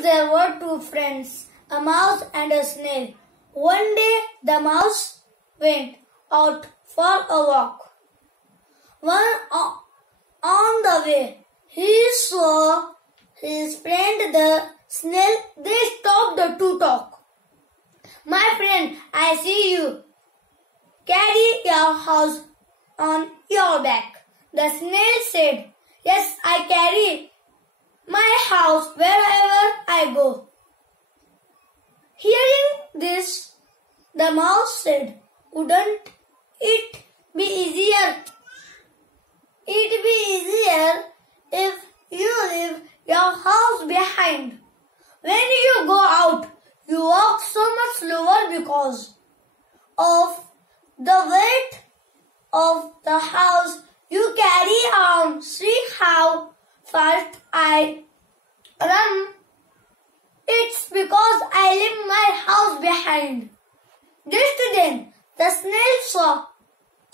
Once there were two friends, a mouse and a snail. One day the mouse went out for a walk. On the way, he saw his friend the snail. They stopped to talk. "My friend, I see you carry your house on your back." The snail said, "Yes, I carry my house wherever I go." Hearing this, the mouse said, "Wouldn't it be easier if you leave your house behind? When you go out, you walk so much slower because of the weight of the house you carry on. See how fast I run. It's because I leave my house behind." Just then, the snail saw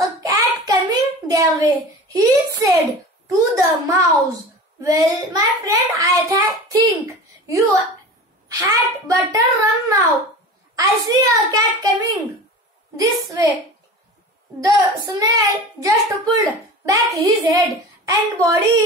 a cat coming their way. He said to the mouse, "Well, my friend, I think you had better run now. I see a cat coming this way." The snail just pulled back his head and body